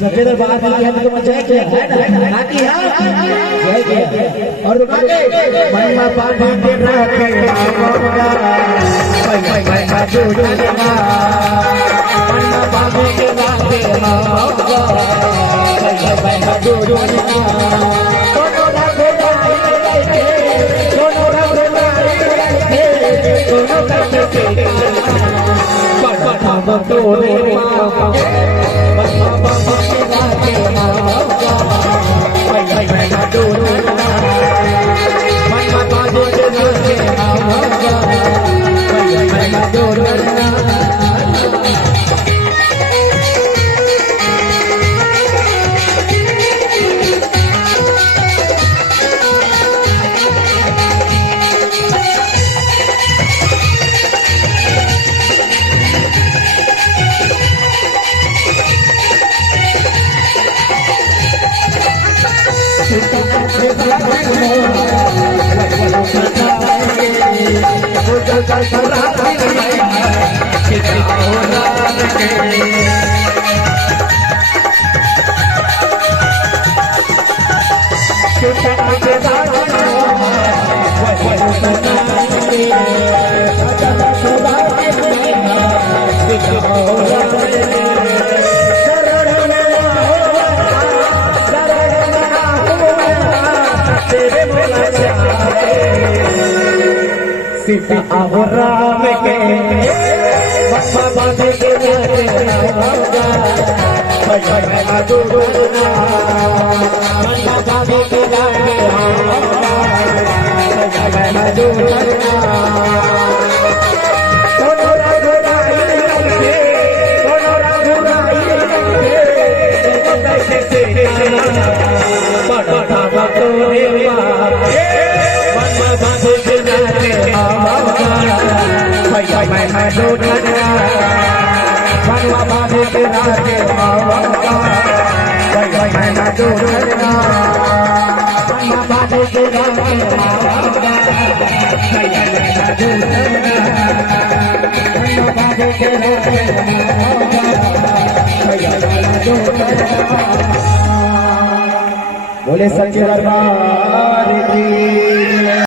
सफेद बाहर की है तो मजा क्या है ना नाती है जय जय और मन में पानी के रखे मांगा भाई भाई भाई जो जाना मन में पानी के रखे मांगा भाई भाई भाई जो जाना दोनों रंग सीता आहो राम के बाबा बाबे के जाते होगा भाई भाई भाई जो ना बाबा बाबे के जाते होगा भाई भाई भाई जो ना कोनो रघुराई लगे कोनो रघुराई लगे तो कैसे से बड़ा बाबा रे बाप बाबा बाबे के जाते मैं जो जाना बनवा बाबू के राजे मावा भाई भाई मैं जो जाना बनवा बाबू के राजे मावा भाई भाई मैं जो जाना बनवा बाबू के राजे मावा भाई भाई मैं जो जाना बोले सच्चे दरबार की